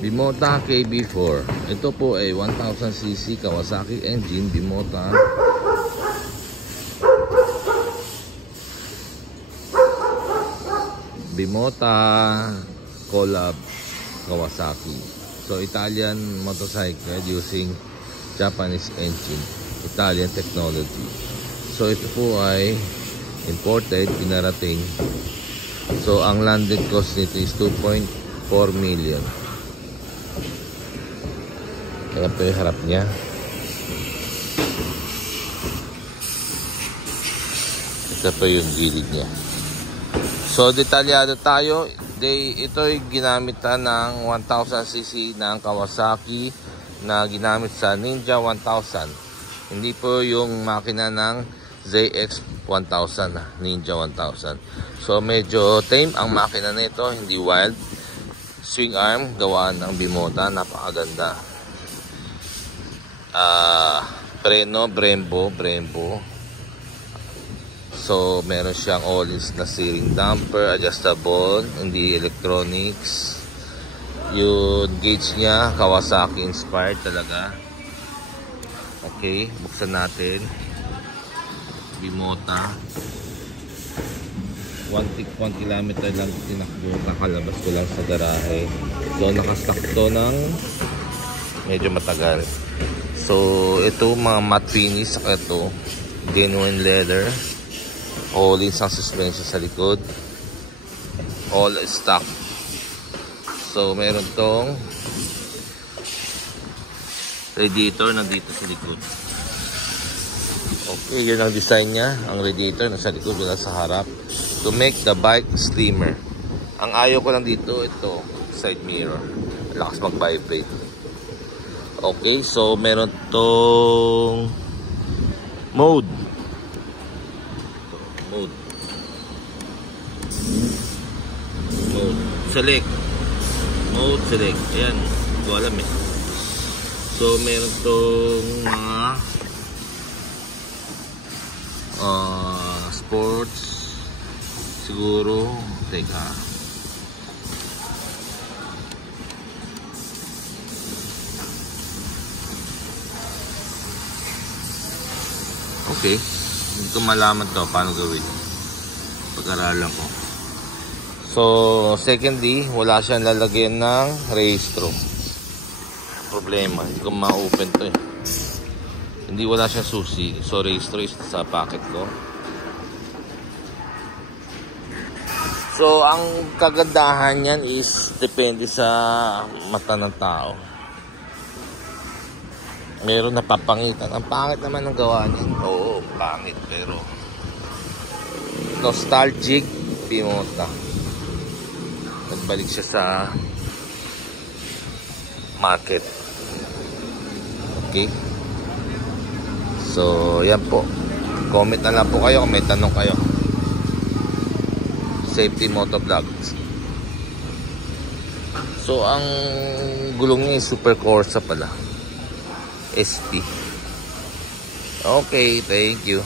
Bimota KB4. Ito po ay 1000cc Kawasaki engine. Bimota. Bimota collab Kawasaki. So Italian motorcycle using Japanese engine, Italian technology. So ito po ay imported, pinarating. So ang landed cost nito is 2.4 million. Kaya po yung harap niya. Ito po yung gilid niya. So detalyado tayo. Ito'y ginamitan ng 1000cc ng Kawasaki na ginamit sa Ninja 1000. Hindi po yung makina ng ZX 1000, Ninja 1000. So medyo tame ang makina nito, hindi wild. Swing arm, gawaan ng Bimota, napakaganda. Preno, Brembo. So meron siyang all-ins na steering damper, adjustable, hindi electronics. Yung gauge niya, Kawasaki inspired talaga. Okay, buksan natin. Bimota. 1 kilometer lang tinakbo, kakalabas ko lang sa garahe. So nakastock to ng medyo matagal. So ito mga matte finish, saka ito genuine leather. All-ins ang suspension sa likod. All stock. So meron tong radiator nandito sa likod. Okay, yun ang design niya. Ang radiator nasa likod, wala sa harap. To make the bike slimmer. Ang ayaw ko lang dito, ito, side mirror. Lakas mag-vibrate. Okay, so meron tong mode. Select. Mode select. Ayan, hindi ko alam eh. So meron tong mga sports siguro. Teka, okay, hindi ko malaman to paano gawin. Pag-aralan ko. So secondly, wala siyang lalagyan ng rehistro. Problema, hindi ko ma-open to eh. Hindi, wala siyang susi. So rehistro is sa packet ko. So ang kagandahan niyan is depende sa mata ng tao. Meron napapangitan. Ang pangit naman ng gawa niyan. Oo, pangit, pero nostalgic. Bimota. Nagbalik siya sa market. Okay. So yan po. Comment na lang po kayo kung may tanong kayo. Safety Motovlog. So ang gulong niya is Super Corsa pala. SP. Okay, thank you.